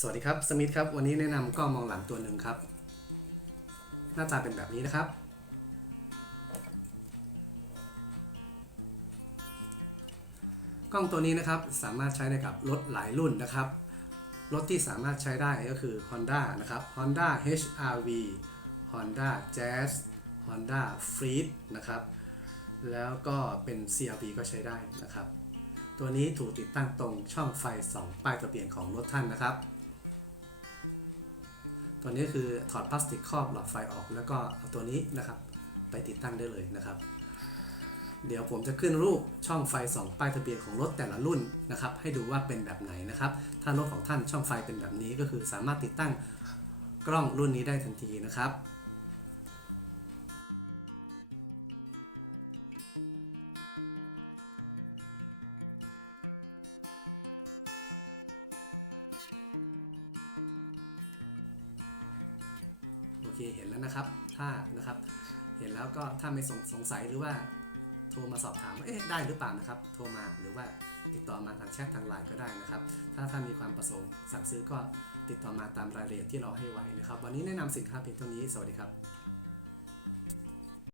สวัสดีครับ สมิธครับ วันนี้แนะนำกล้องมองหลังตัวหนึ่งครับ หน้าตาเป็นแบบนี้นะครับ กล้องตัวนี้นะครับสามารถใช้ได้กับรถหลายรุ่นนะครับ รถที่สามารถใช้ได้ก็คือ Honda นะครับ Honda HR-V Honda Jazz Honda Freed นะครับ แล้วก็เป็น CRV ก็ใช้ได้นะครับตัวนี้ถูกติดตั้งตรงช่องไฟ 2 ป้ายทะเบียนของรถท่านนะครับ ตัวนี้คือถอดพลาสติกครอบหลอดไฟออก แล้วก็เอาตัวนี้นะครับ ไปติดตั้งได้เลยนะครับ เดี๋ยวผมจะขึ้นรูปช่องไฟ2ป้ายทะเบียนของรถแต่ละรุ่นนะครับ ให้ดูว่าเป็นแบบไหนนะครับ ถ้ารถของท่านช่องไฟเป็นแบบนี้ก็คือสามารถติดตั้งกล้องรุ่นนี้ได้ทันทีนะครับ เคเห็นแล้วนะครับ ถ้านะครับ เห็นแล้วก็ถ้าไม่สงสงสัยหรือว่า โทรมาสอบถามว่าเอ๊ะได้หรือเปล่านะครับ โทรมาหรือว่าติดต่อมาทางแชททางไลน์ก็ได้นะครับ ถ้าท่านมีความประสงค์สั่งซื้อก็ติดต่อมาตามรายละเอียดที่เราให้ไว้นะครับ วันนี้แนะนำสินค้าเพียงเท่านี้ สวัสดีครับ